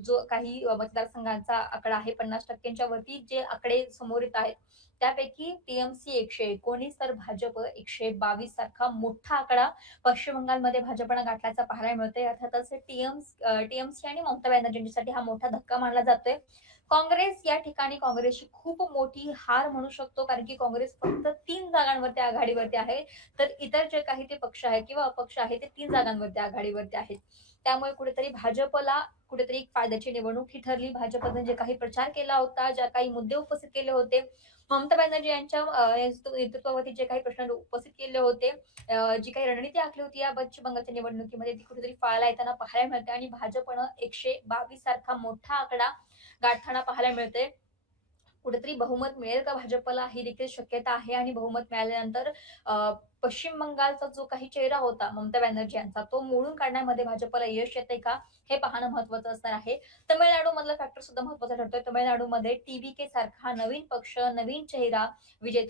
जो काही मतदारसंघांचा आकडा आहे 50% वरती जे आकडे समोर येत आहेत, त्यापैकी टीएमसी 119 तर भाजप 122 सारखा मोठा आकडा पश्चिम बंगालमध्ये भाजपनं गाठल्याचा पाहायला मिळतोय. अर्थातच टीएमसी आणि ममता बॅनर्जी यांच्यासाठी हा मोठा धक्का मानला जातोय. काँग्रेस या ठिकाणी काँग्रेसची खूप मोठी हार म्हणू शकतो, कारण की काँग्रेस फक्त 3 जागांवरती आघाडीवरती आहे. तर इतर जे काही ते पक्ष आहेत किंवा अपक्ष आहेत ते 3 जागांवरती आघाडीवरती आहेत. त्यामुळे कुठेतरी भाजपला कुठेतरी एक फायद्याची निवडणूक ही ठरली. भाजपने जे काही प्रचार केला होता, ज्या काही मुद्दे उपस्थित केले होते, ममता बॅनर्जी यांच्या नेतृत्वावरती जे काही प्रश्न उपस्थित केले होते, जी काही रणनीती आखली होती या पश्चिम बंगालच्या निवडणुकीमध्ये ती कुठेतरी फळाला येताना पाहायला मिळते आणि भाजपनं 122 सारखा मोठा आकडा गाठताना पाहायला मिळते. कुठेतरी बहुमत मिळेल का भाजपला ही देखील शक्यता आहे आणि बहुमत मिळाल्यानंतर पश्चिम बंगालचा जो काही चेहरा होता ममता बॅनर्जी यांचा तो मोडून काढण्यामध्ये भाजपला यश येते का हे पाहणं महत्वाचं असणार आहे. तमिळनाडू मधला फॅक्टर सुद्धा महत्वाचा ठरतोय. तमिळनाडूमध्ये टीव्हीके सारखा नवीन पक्ष, नवीन चेहरा, विजय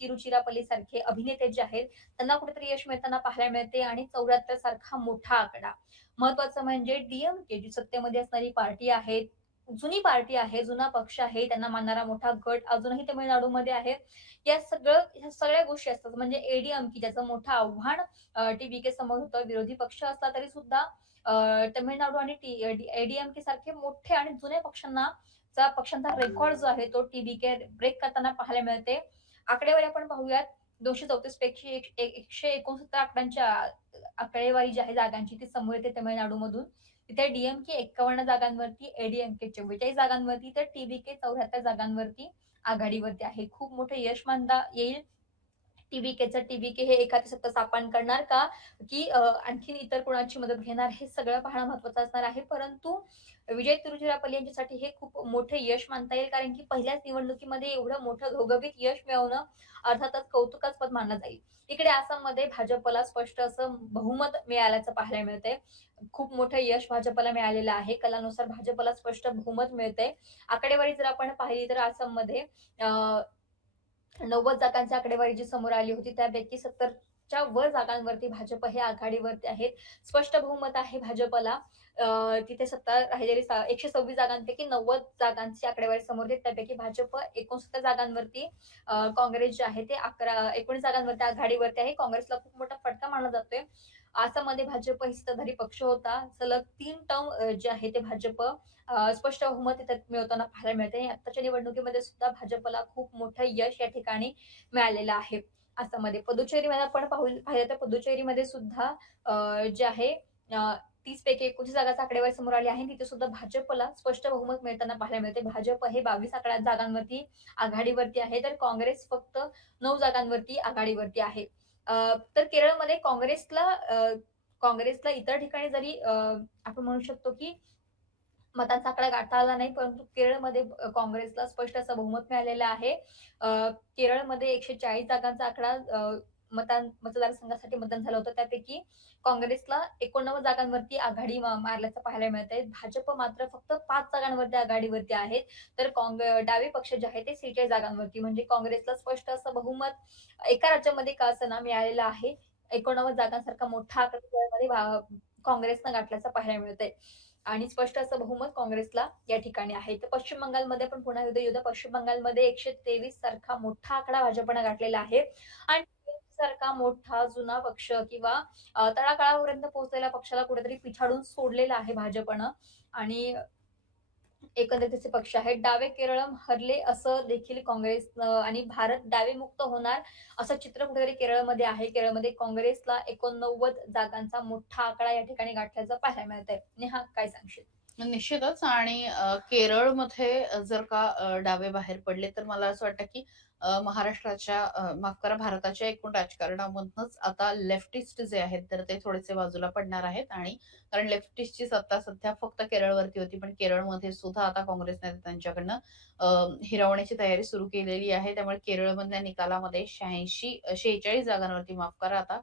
तिरुचिरापल्ली सारखे अभिनेते जे आहेत त्यांना कुठेतरी यश मिळताना पाहायला मिळते आणि 74 सारखा मोठा आकडा. महत्वाचं म्हणजे डीएमके जी सत्तेमध्ये असणारी पार्टी आहे, जुनी पार्टी आहे, जुना पक्ष आहे, त्यांना मानणारा मोठा गट अजूनही तामिळनाडूमध्ये आहे. ह्या सगळ्या गोष्टी असतात. म्हणजे एडीएमके ज्याचं मोठं आव्हान टीव्हीके समोर होतं. विरोधी पक्ष असला तरी सुद्धा तामिळनाडू आणि एडीएमके सारखे मोठे आणि जुन्या पक्षांचा रेकॉर्ड जो आहे तो टीव्हीके ब्रेक करताना पाहायला मिळते. आकडेवारी आपण पाहूयात. 234 पैकी 169 आकडेवारी जी आहे जागांची ती समोर येते तामिळनाडूमधून. तिथे डीएमके 51 जागांवरती, एडीएमके 44 जागांवरती, तर टीव्हीके 74 जागांवरती आघाडीवरती आहे. खूप मोठं यश मानता येईल टीव्हीके हे एखादी सत्ता स्थापन करणार का? की आणखीन इतर कोणाची मदत घेणार? हे सगळं पाहणं महत्त्वाचं असणार आहे. परंतु विजय तिरुचिरापल्ली यांच्यासाठी हे खूप मोठं यश मानता येईल, कारण की पहिल्याच निवडणुकीमध्ये एवढं मोठं घवघवीत यश मिळवणं अर्थातच कौतुकास्पद मानलं जाईल. इकडे आसाममध्ये भाजपला स्पष्ट असं बहुमत मिळाल्याचं पाहायला मिळतंय. खूप मोठं यश भाजपला मिळालेलं आहे. कलानुसार भाजपला स्पष्ट बहुमत मिळतंय. आकडेवारी जर आपण पाहिली तर आसाममध्ये अ, 90 जागांची आकडेवारी जी समोर आली होती त्यापैकी 70च्या वर जागांवरती भाजप हे आघाडीवरती आहेत. स्पष्ट बहुमत आहे भाजपला. तिथे सत्ता राहिलेली 126 जागांपैकी 90 जागांची आकडेवारी समोर येते. त्यापैकी भाजप 69 जागांवरती, काँग्रेस जे आहे ते 19 जागांवरती आघाडीवरती आहे. काँग्रेसला खूप मोठा फटका मानला जातोय. आसाममध्ये भाजप ही सत्ताधारी पक्ष होता. सलग 3 टर्म जे आहे ते भाजप स्पष्ट बहुमत इथं मिळवताना पाहायला मिळते. आणि आत्ताच्या निवडणुकीमध्ये सुद्धा भाजपला खूप मोठं यश या ठिकाणी मिळालेलं आहे. आसाममध्ये. पुदुचेरीमध्ये आपण पाहिलं तर पुदुचेरीमध्ये सुद्धा जे आहे 30 पैकी 29 जागांची आकडेवारी समोर आली आहे. तिथे सुद्धा भाजपला स्पष्ट बहुमत मिळताना पाहायला मिळते. भाजप हे 22 जागांवरती आघाडीवरती आहे, तर काँग्रेस फक्त 9 जागांवरती आघाडीवरती आहे. तर केरळमध्ये काँग्रेसला इतर ठिकाणी जरी आपण म्हणू शकतो की मतांचा आकडा गाठता आला नाही, परंतु केरळमध्ये काँग्रेसला स्पष्ट असं बहुमत मिळालेलं आहे. केरळमध्ये 140 जागांचा आकडा मतदारसंघासाठी मतदान झालं होतं. त्यापैकी काँग्रेसला 89 जागांवरती आघाडी मारल्याचं पाहायला मिळतंय. भाजप मात्र फक्त 5 जागांवरती आघाडीवरती आहेत. तर डावे पक्ष जे आहेत ते 46 जागांवरती, म्हणजे काँग्रेसला स्पष्ट असं बहुमत एका राज्यामध्ये का असेना मिळालेलं आहे. 89 जागांसारखा मोठा आकडा केरळमध्ये काँग्रेसनं गाठल्याचं पाहायला मिळतंय. आणि स्पष्ट असं बहुमत काँग्रेसला या ठिकाणी आहे. तर पश्चिम बंगालमध्ये पण पुन्हा एकदा पश्चिम बंगालमध्ये 123 सारखा मोठा आकडा भाजपनं गाठलेला आहे. आणि सारखा मोठा जुना पक्ष किंवा तळागाळापर्यंत पोहोचलेल्या पक्षाला कुठेतरी पिछाडून सोडलेलं आहे भाजपनं. आणि एकंदरीत पक्ष आहेत. डावे केरळम हरले असं देखील काँग्रेस आणि भारत डावे मुक्त होणार असं चित्र कुठेतरी केरळमध्ये आहे. केरळमध्ये काँग्रेसला 89 जागांचा मोठा आकडा या ठिकाणी गाठल्याचं पाहायला मिळतंय. नेहा काय सांगशील? निश्चितच. आणि केरळमध्ये जर का डावे बाहेर पडले तर मला असं वाटतं की महाराष्ट्राच्या माफ करा, भारताच्या एकूण राजकारणामधनच आता लेफ्टिस्ट जे आहेत तर ते थोडेसे बाजूला पडणार आहेत. आणि कारण लेफ्टिस्टची सत्ता सध्या फक्त केरळवरती होती, पण केरळमध्ये सुद्धा आता काँग्रेसने त्यांच्याकडनं हिरावण्याची तयारी सुरू केलेली आहे. त्यामुळे केरळमधल्या निकालामध्ये 46 जागांवरती, माफ करा, आता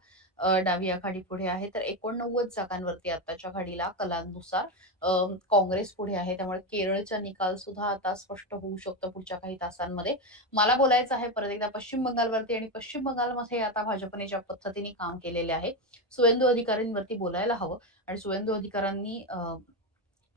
डावी आघाडी पुढे आहे. तर 89 जागांवरती आताच्या घडीला कलांनुसार काँग्रेस पुढे आहे. त्यामुळे केरळचा निकाल सुद्धा आता स्पष्ट होऊ शकतो पुढच्या काही तासांमध्ये. मला बोलायचं आहे परत एकदा पश्चिम बंगालवरती. आणि पश्चिम बंगालमध्ये आता भाजपने ज्या पद्धतीने काम केलेले आहे, सुवेंदू अधिकाऱ्यांवरती बोलायला हवं. आणि सुवेंदू अधिकाऱ्यांनी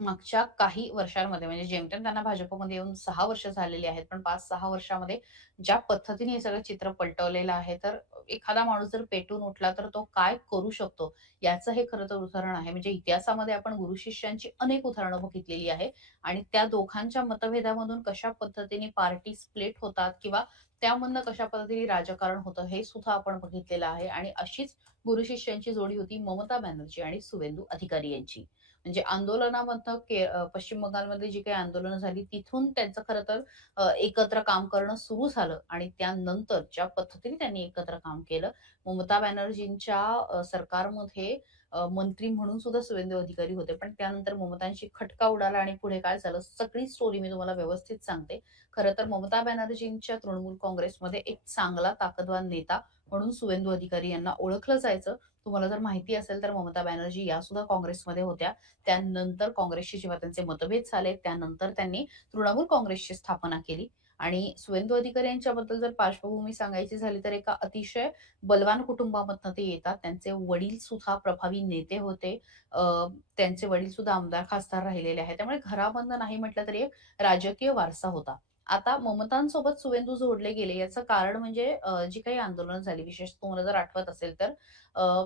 मागच्या काही वर्षांमध्ये म्हणजे जेमतेम त्यांना भाजपमध्ये येऊन 6 वर्ष झालेली आहेत. पण 5-6 वर्षामध्ये ज्या पद्धतीने हे सगळं चित्र पलटवलेलं आहे, तर एखादा माणूस जर पेटून उठला, तर तो काय करू शकतो, याचं हे खरं तर उदाहरण आहे. म्हणजे इतिहासामध्ये आपण गुरु-शिष्यांची अनेक उदाहरणं बघितलेली आहे आणि त्या दोघांच्या मतभेदामधून कशा पद्धतीने पार्टी स्प्लिट होतात किंवा त्यामधनं कशा पद्धतीने राजकारण होतं, हे सुद्धा आपण बघितलेलं आहे आणि अशीच गुरु-शिष्यांची जोडी होती ममता बॅनर्जी आणि सुवेंदू अधिकारी यांची. म्हणजे आंदोलनामधनं पश्चिम बंगालमध्ये जी काही आंदोलनं झाली तिथून त्यांचं खरं तर एकत्र काम करणं सुरू झालं आणि त्यानंतर ज्या पद्धतीने त्यांनी एकत्र काम केलं, ममता बॅनर्जींच्या सरकारमध्ये मंत्री म्हणून सुद्धा शुभेंदू अधिकारी होते. पण त्यानंतर ममतांशी खटका उडाला आणि पुढे काय झालं, सगळी स्टोरी मी तुम्हाला व्यवस्थित सांगते. खरं तर ममता बॅनर्जींच्या तृणमूल काँग्रेसमध्ये एक चांगला ताकदवान नेता म्हणून शुभेंदू अधिकारी यांना ओळखलं जायचं. तुम्हाला जर माहिती असेल तर ममता बॅनर्जी यासुद्धा काँग्रेसमध्ये होत्या. त्यानंतर काँग्रेसशी जेव्हा त्यांचे मतभेद झाले, त्यानंतर त्यांनी तृणमूल काँग्रेसची स्थापना केली आणि सुवेंदू अधिकारी यांच्याबद्दल जर पार्श्वभूमी सांगायची झाली, तर एका अतिशय बलवान कुटुंबामधनं ते येतात. त्यांचे वडील सुद्धा प्रभावी नेते होते. अ, त्यांचे वडील सुद्धा आमदार, खासदार राहिलेले आहेत. त्यामुळे घरामधनं नाही म्हटलं तरी एक राजकीय वारसा होता. आता ममतांसोबत सुवेंदू जोडले गेले याचं कारण म्हणजे जी काही आंदोलनं झाली, विशेषतः तुम्हाला जर आठवत असेल तर अ,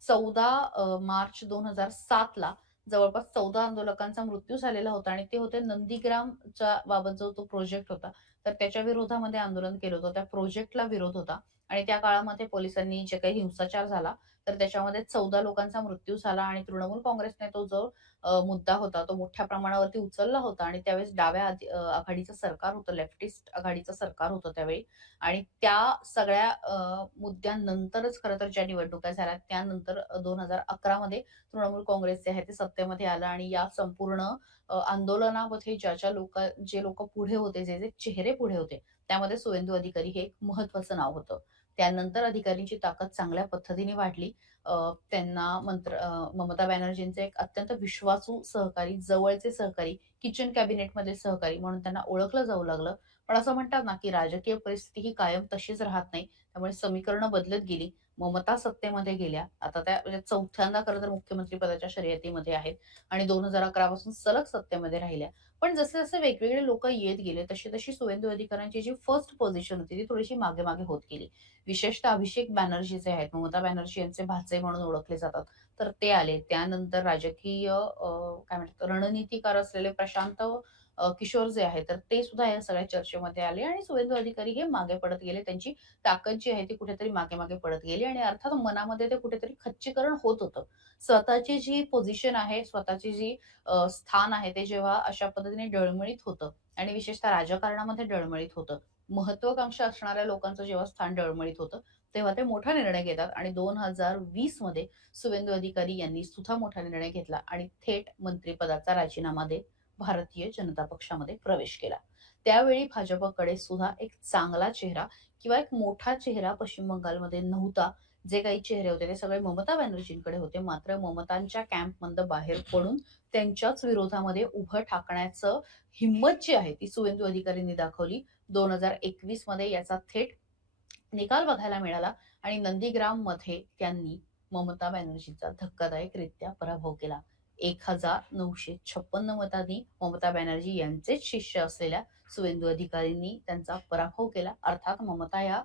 14 मार्च 2007 ला जवळपास 14 आंदोलकांचा मृत्यू झालेला होता आणि ते होते नंदीग्रामच्या बाबत जो तो प्रोजेक्ट होता, तर त्याच्या विरोधामध्ये आंदोलन केलं होतं. त्या प्रोजेक्टला विरोध होता आणि त्या काळामध्ये पोलिसांनी जे काही हिंसाचार झाला, तर त्याच्यामध्ये 14 लोकांचा मृत्यू झाला आणि तृणमूल काँग्रेसने तो जो मुद्दा होता, तो मोठ्या प्रमाणावरती उचलला होता आणि त्यावेळेस डाव्या आघाडीचं सरकार होतं, लेफ्टिस्ट आघाडीचं सरकार होतं त्यावेळी आणि त्या सगळ्या मुद्द्यानंतरच खरं तर ज्या निवडणुका झाल्या, त्यानंतर 2011 मध्ये तृणमूल काँग्रेस जे आहे ते सत्तेमध्ये आलं आणि या संपूर्ण आंदोलनामध्ये जे लोकं पुढे होते, जे चेहरे पुढे होते, त्यामध्ये सुवेंदू अधिकारी हे एक महत्त्वाचं नाव होतं. त्यानंतर अधिकारींची ताकद चांगल्या पद्धतीने वाढली. ममता बॅनर्जींचे एक अत्यंत विश्वासू सहकारी, जवळचे सहकारी, किचन कॅबिनेटमधले सहकारी म्हणून त्यांना ओळखलं जाऊ लागलं. पण असं म्हणतात ना, की राजकीय परिस्थिती ही कायम तशीच राहत नाही. त्यामुळे समीकरणं बदलत गेली. ममता सत्तेमध्ये गेल्या. आता त्या म्हणजे चौथ्यांदा खरं तर मुख्यमंत्री पदाच्या शर्यतीमध्ये आहेत आणि 2011 पासून सलग सत्तेमध्ये राहिल्या. पण जसे-जसे वेगवेगळे लोकं येत गेले, तशी-तशी शुवेंदू अधिकाऱ्यांची जी फर्स्ट पोझिशन होती, ती थोडीशी मागे-मागे होत गेली. विशेषतः अभिषेक बॅनर्जी जे आहेत, ममता बॅनर्जी यांचे भाचे म्हणून ओळखले जातात. तर ते आले. त्यानंतर राजकीय काय म्हणतात रणनीतीकार असलेले प्रशांत किशोर जे आहेत, तर ते सुद्धा या सगळ्या चर्चेमध्ये आले आणि शुवेंदू अधिकारी हे मागे पडत गेले. त्यांची ताकद जी आहे ती कुठेतरी मागे-मागे पडत गेली आणि अर्थात मनामध्ये ते कुठेतरी खच्चीकरण होत होतं. स्वतःची जी पोझिशन आहे, स्वतःची जी स्थान आहे, ते जेव्हा अशा पद्धतीने डळमळीत होतं आणि विशेषतः राजकारणामध्ये डळमळीत होतं. महत्त्वाकांक्षा असणाऱ्या लोकांचं जेव्हा स्थान डळमळीत होतं, तेव्हा ते मोठा निर्णय घेतात आणि 2020 मध्ये शुवेंदू अधिकारी यांनी सुद्धा मोठा निर्णय घेतला आणि थेट मंत्रिपदाचा राजीनामा देत भारतीय जनता पक्षामध्ये प्रवेश केला. त्यावेळी भाजपकडे सुद्धा एक चांगला चेहरा किंवा एक मोठा चेहरा पश्चिम बंगालमध्ये नव्हता. जे काही चेहरे होते ते सगळे ममता बॅनर्जींकडे होते. मात्र ममतांच्या कॅम्पमधनं बाहेर पडून त्यांच्याच विरोधामध्ये उभं ठाकण्याचं हिंमत जी आहे ती शुवेंदू अधिकारींनी दाखवली. 2021 मध्ये याचा थेट निकाल बघायला मिळाला आणि नंदीग्राममध्ये त्यांनी ममता बॅनर्जींचा धक्कादायकरित्या पराभव केला. 1956 मतांनी ममता बॅनर्जी यांचेच शिष्य असलेल्या शुवेंदू अधिकारींनी त्यांचा पराभव केला. अर्थात ममता या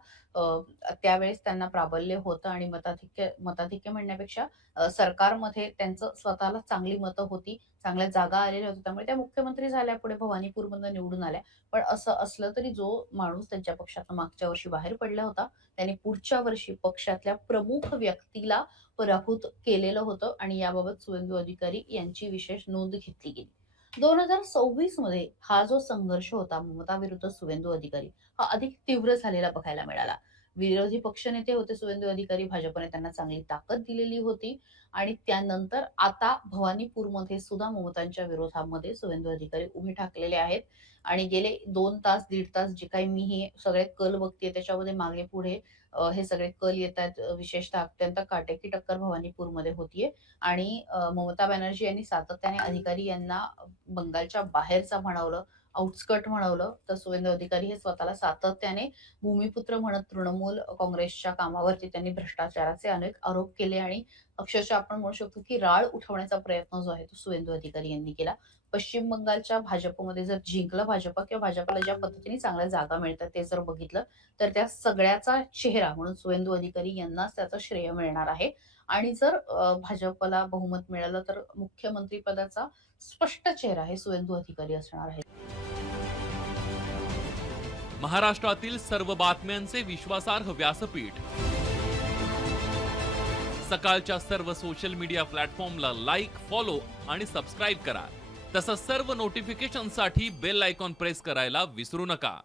त्यावेळेस त्यांना प्राबल्य होतं आणि मताधिक्य म्हणण्यापेक्षा सरकारमध्ये त्यांचं स्वतःला चांगली मतं होती, चांगल्या जागा आलेल्या होत्या. त्यामुळे त्या मुख्यमंत्री झाल्या, पुढे भवानीपूरमधनं निवडून आल्या. पण असं असलं तरी जो माणूस त्यांच्या पक्षातनं मागच्या वर्षी बाहेर पडला होता, त्याने पुढच्या वर्षी पक्षातल्या प्रमुख व्यक्तीला पराभूत केलेलं होतं आणि याबाबत शुवेंदू अधिकारी यांची विशेष नोंद घेतली गेली. 2026 मध्ये हा जो संघर्ष होता ममता विरुद्ध शुवेंदू अधिकारी, हा अधिक तीव्र झालेला बघायला मिळाला. विरोधी पक्षनेते होते शुवेंदू अधिकारी, भाजपने त्यांना चांगली ताकद दिलेली होती आणि त्यानंतर आता भवानीपूरमध्ये सुद्धा ममतांच्या विरोधामध्ये शुवेंदू अधिकारी उभे ठाकलेले आहेत आणि गेले 2 तास, दीड तास जे काही मी हे सगळे कल बघतेय त्याच्यामध्ये मागे-पुढे हे सगळे कल येतायत. विशेषतः अत्यंत काटेकी टक्कर भवानीपूरमध्ये होतीये आणि ममता बॅनर्जी यांनी सातत्याने अधिकारी यांना बंगालच्या बाहेरचा म्हणवलं. आउटस्कट म्हणवलं, तर शुवेंदू अधिकारी हे स्वतःला सातत्याने भूमिपुत्र म्हणत तृणमूल काँग्रेसच्या कामावरती त्यांनी भ्रष्टाचाराचे अनेक आरोप केले आणि अक्षरशः आपण म्हणू शकतो की राळ उठवण्याचा प्रयत्न जो आहे तो शुवेंदू अधिकारी यांनी केला. पश्चिम बंगालच्या भाजपमध्ये जर जिंकलं भाजप किंवा भाजपला ज्या पद्धतीने चांगल्या जागा मिळतात ते जर बघितलं, तर त्या सगळ्याचा चेहरा म्हणून शुवेंदू अधिकारी यांनाच त्याचं श्रेय मिळणार आहे. आणि जर भाजपला बहुमत मिळालं तर मुख्यमंत्री पदाचा स्पष्ट चेहरा हे शुवेंदू अधिकारी असणार आहे. महाराष्ट्रातील सर्व बातम्यांचे विश्वासार्ह व्यासपीठ, सकाळच्या सर्व सोशल मीडिया प्लॅटफॉर्मला लाईक, फॉलो आणि सबस्क्राईब करा. तसंच सर्व नोटिफिकेशनसाठी बेल आयकॉन प्रेस करायला विसरू नका.